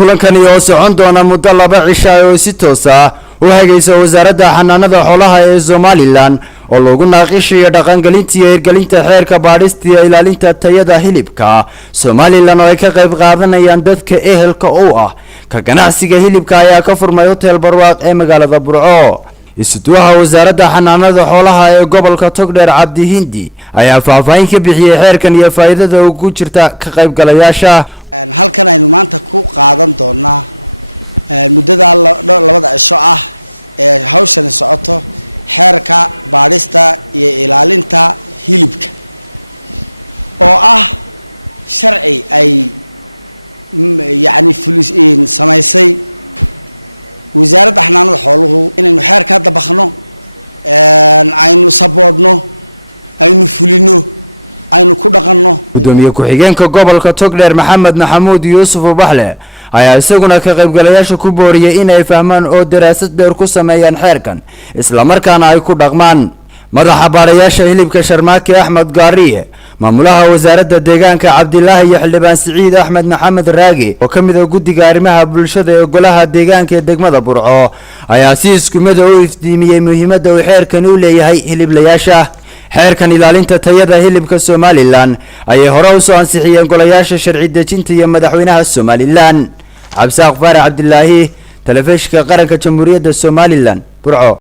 kulankani oo socon doona muddo 2 cisho oo si toos ah u hagaysa wasaaradda xanaanada xoolaha ee Somaliland oo lagu naaqishayo dhaqangelinta iyo hirgelinta xeerka baadhista iyo ilaalinta tayada hilibka Somaliland oo ay ka qayb qaadanayaan dadka ehelka u ah ka ganacsiga hilibka ayaa ka furmay hotel Barwaaq ee magaalada Burco. isuduwaha wasaaradda xanaanada xoolaha ee gobolka Togdheer Cabdi Hindi ayaa faahfaahin ka bixiyay xeerkan iyo faa'iidada uu ku jirta ka qaybgalayaasha. halkan aynu maanta ku qaadan doonaa muddada 2 cisho ah ee hawshan socoto xeerka baadhista iyo ilaalinta hilibka oo ah sharci ay fuliin samaysay wasaaradda xanaanada xooluhu inaynu xeerka dabaqno aynu saboodno aynu fulino aynu ku dhaqanno. gudoomiye ku-xigeenka gobolka Togdheer Maxamed Maxamuud Yuusuf Baxle ayaa isaguna ka qaybgalayaasha ku booriyay inay fahmaan oo daraasad dheer ku sameeyaan xeerkan isla markaana ay ku dhaqmaan. madaxa baarayaasha hilibka Sharmaake Axmed Gaariye maamulaha wasaaradda deegaanka Cabdilaahi iyo xildhibaan Siciid Axmed Maxamed Raagi oo kamid ah guddiga arrimaha bulshada ee golaha deegaanka ee degmada Burco ayaa si isku mid ah u iftiimiyay muhiimadda uu xeerkan u leeyahay hiliblayaasha. xeerkan ilaalinta tayada hilibka Somaliland ayay hore u soo ansixiyeen golayaasha sharci dejinta iyo madaxweynaha Somaliland. Cabsaaq Faarax Cabdilaahi, telefishinka qaranka Jamhuuriyadda Somaliland, Burco.